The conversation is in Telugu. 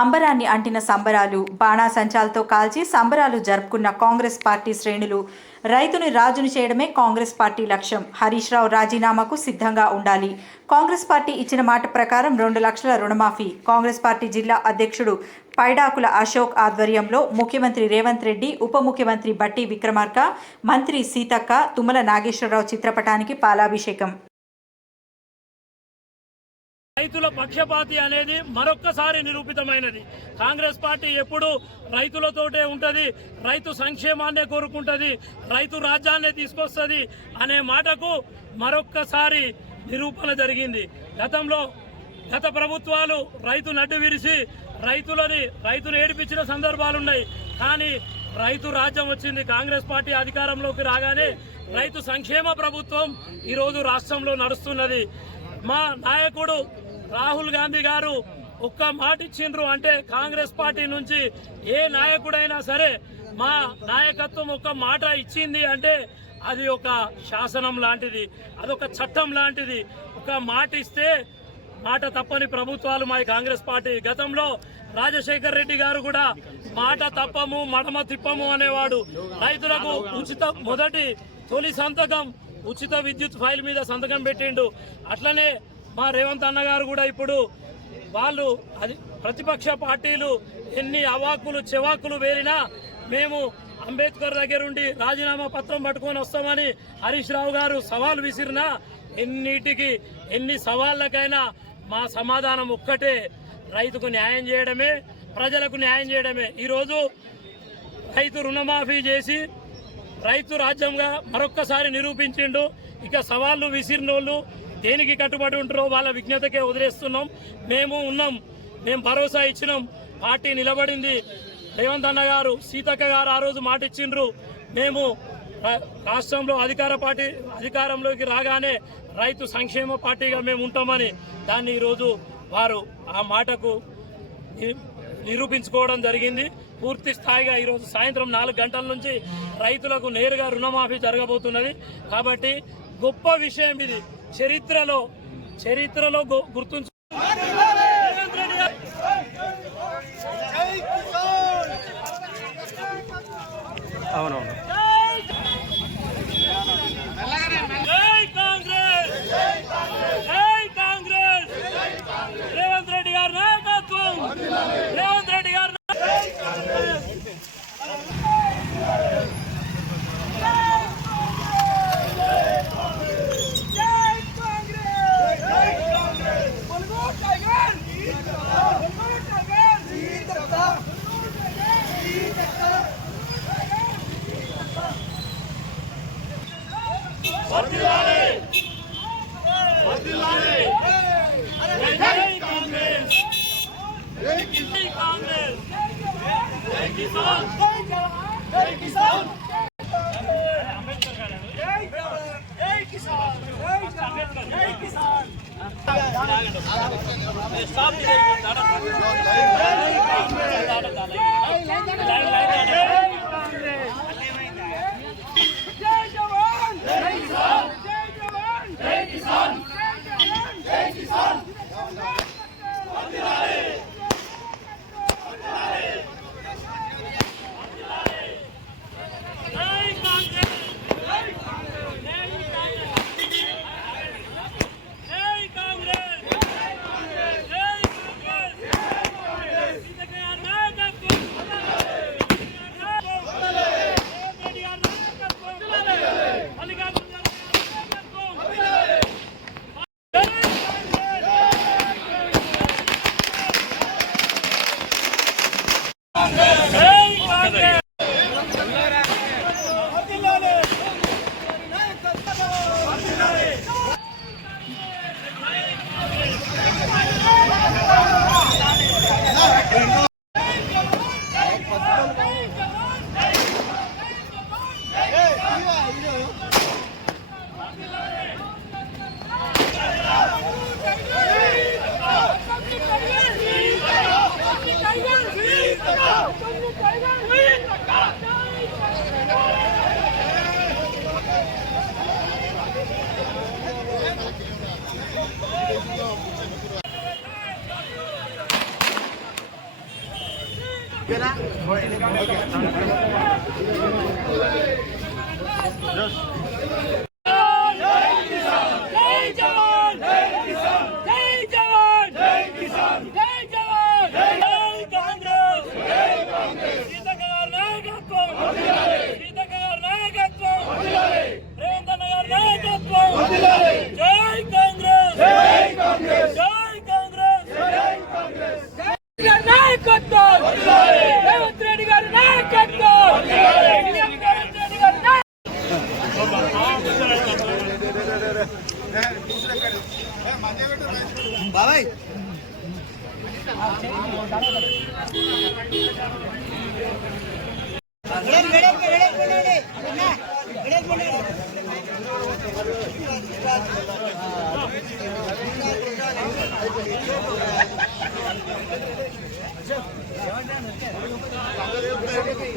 అంబరాన్ని అంటిన సంబరాలు, బాణాసంచాలతో కాల్చి సంబరాలు జరుపుకున్న కాంగ్రెస్ పార్టీ శ్రేణులు. రైతుని రాజును చేయడమే కాంగ్రెస్ పార్టీ లక్ష్యం. హరీష్ రావు రాజీనామాకు సిద్ధంగా ఉండాలి. కాంగ్రెస్ పార్టీ ఇచ్చిన మాట ప్రకారం 2 లక్షల రుణమాఫీ. కాంగ్రెస్ పార్టీ జిల్లా అధ్యక్షుడు పైడాకుల అశోక్ ఆధ్వర్యంలో ముఖ్యమంత్రి రేవంత్ రెడ్డి, ఉప ముఖ్యమంత్రి బట్టి విక్రమార్క, మంత్రి సీతక్క, తుమ్మల నాగేశ్వరరావు చిత్రపటానికి పాలాభిషేకం. రైతుల పక్షపాతి అనేది మరొక్కసారి నిరూపితమైనది. కాంగ్రెస్ పార్టీ ఎప్పుడు రైతులతోటే ఉంటది, రైతు సంక్షేమాన్నే కోరుకుంటది, రైతు రాజ్యాన్నే తీసుకొస్తుంది అనే మాటకు మరొక్కసారి నిరూపణ జరిగింది. గత ప్రభుత్వాలు రైతు నడ్డు విరిసి రైతును ఏడిపించిన సందర్భాలున్నాయి. కానీ రైతు రాజ్యం వచ్చింది. కాంగ్రెస్ పార్టీ అధికారంలోకి రాగానే రైతు సంక్షేమ ప్రభుత్వం ఈరోజు రాష్ట్రంలో నడుస్తున్నది. మా నాయకుడు రాహుల్ గాంధీ గారు ఒక్క మాట ఇచ్చిండ్రు అంటే, కాంగ్రెస్ పార్టీ నుంచి ఏ నాయకుడైనా సరే మా నాయకత్వం ఒక్క మాట ఇచ్చింది అంటే అది ఒక శాసనం లాంటిది, అదొక చట్టం లాంటిది. ఒక మాట ఇస్తే మాట తప్పని ప్రభుత్వాలు మా కాంగ్రెస్ పార్టీ. గతంలో రాజశేఖర్ రెడ్డి గారు కూడా మాట తప్పము మడమ తిప్పము అనేవాడు. రైతులకు తొలి సంతకం ఉచిత విద్యుత్ ఫైల్ మీద సంతకం పెట్టిండు. అట్లనే మా రేవంత్ అన్న గారు కూడా ఇప్పుడు ప్రతిపక్ష పార్టీలు ఎన్ని అవాకులు చెవాకులు వేరినా మేము అంబేద్కర్ దగ్గరుండి రాజీనామా పత్రం పట్టుకొని వస్తామని హరీష్ రావు గారు సవాల్ విసిరినా, ఎన్ని సవాళ్ళకైనా మా సమాధానం ఒక్కటే, రైతుకు న్యాయం చేయడమే, ప్రజలకు న్యాయం చేయడమే. ఈరోజు రైతు రుణమాఫీ చేసి రైతు రాజ్యంగా మరొక్కసారి నిరూపించిండు. ఇక సవాళ్లు విసిరినోళ్ళు దేనికి కట్టుబడి ఉంటారో వాళ్ళ విజ్ఞతకే వదిలేస్తున్నాం. మేము భరోసా ఇచ్చినాం, పార్టీ నిలబడింది. రేవంత్ అన్న గారు, సీతక్క గారు ఆ రోజు మాట ఇచ్చిండ్రు, మేము రాష్ట్రంలో అధికారంలోకి రాగానే రైతు సంక్షేమ పార్టీగా మేము ఉంటామని. దాన్ని ఈరోజు వారు ఆ మాటకు నిరూపించుకోవడం జరిగింది. పూర్తి స్థాయిగా ఈరోజు సాయంత్రం 4 గంటల నుంచి రైతులకు నేరుగా రుణమాఫీ జరగబోతున్నది. కాబట్టి గొప్ప విషయం ఇది, చరిత్రలో గుర్తుంచు. అవునవును. జై కాంగ్రెస్, జై కాంగ్రెస్, రేవంత్ రెడ్డి గారి నాయకత్వం, రేవంత్ రెడ్డి గారి జై జవాన్ జై జవాన్ జై జవాన్ జై కాంగ్రెస్ సీతక్క గారి నాయకత్వం సీతక్క గారి నాయకత్వం రేవంత్ అన్న గారి నాయకత్వం జై కాంగ్రెస్ జై కాంగ్రెస్ జై కాంగ్రెస్ జై కాంగ్రెస్ నాయకత్వం రేవంత్ రెడ్డి గారి నాయకత్వం రేవంత్ రెడ్డి గారి బాబాయ్ నాయకత్వం